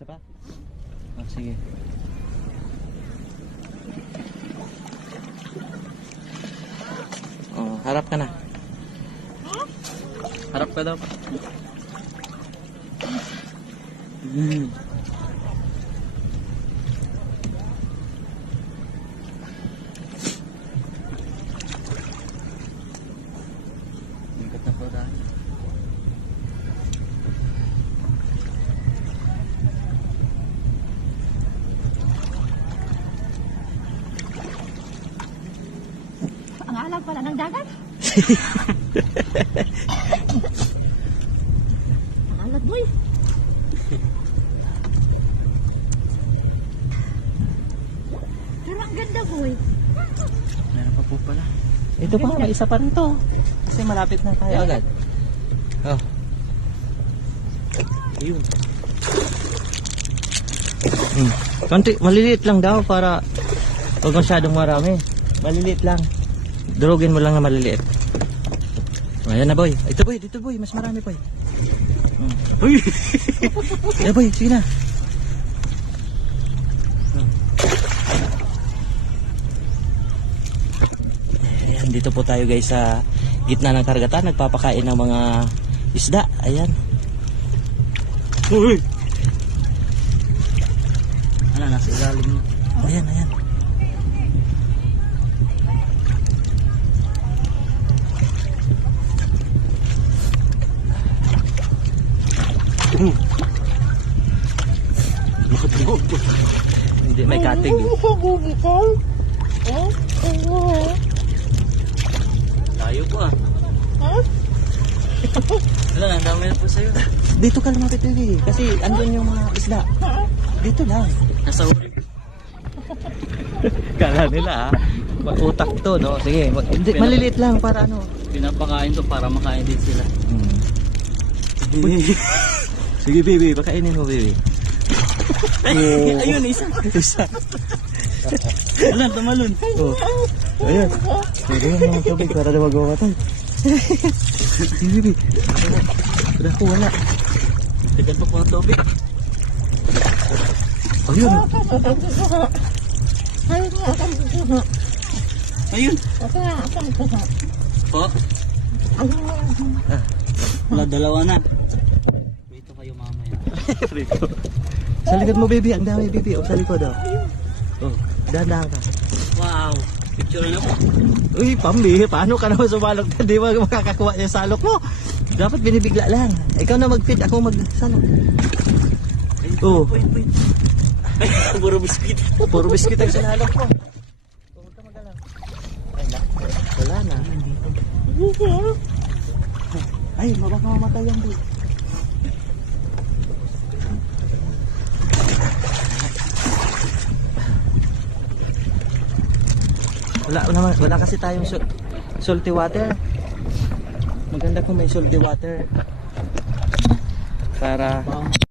Isa pa? Oh, sige. Oh, harap ka na. Harap ka daw. Ingkat na po dahil. Ang alam pala ng dagat. Ang alat boy. Pero ang ganda boy. Meron pa po pala. Ito pa, may isa pa rin to. Kasi malapit na tayo agad. Oh. Ayun. Konti, maliliit lang daw para huwag masyadong marami. Maliliit lang. Durugin mo lang na maliliit. Ayan na boy. Ito boy, dito boy. Mas marami boy. Uy! Yeah boy, sige na. Ayan, dito po tayo guys sa gitna ng karagatan. Nagpapakain ng mga isda. Ayan. Uy! Ano, nasa ilalim mo. Ayan, ayan. Hindi, may katig. Tayo po ah. Wala, ang dami na po sa'yo. Dito ka lumapit lagi. Kasi andun yung mga isda. Dito lang. Nasa huli. Kala nila ah. Mag-utak to, no? Sige, hindi, maliliit lang para ano. Pinapakain to para makain din sila. Sige, baby. Pakainin mo, baby. Ayun, isa. Isa. Wala, tumalon. Oh. Ayan. Sige naman tubig para na mag-umatay. Sige, baby. Wala ko, wala. Tigan pa po ang tubig. Ayun. Ayun. Po. Wala, dalawa na. Dito kayo mamaya. Rito. Sa likod mo, baby. Ang dami, baby. O, sa likod, oh. Oh, dahan-dahan ka. Wow. Picture na po. Uy, Pambi, paano ka naman sumalok? Hindi mo makakakuha yung salok mo. Dapat binibigla lang. Ikaw na mag-feed, ako mag-salok. Oh. Wait. Ay, puro biskit. Puro biskit ang sinalok mo. Huwag ka mag-alala. Ay, wala na. Ay, baka mamatay yan, baby. Wala kasi tayong salty water. Maganda kung may salty water para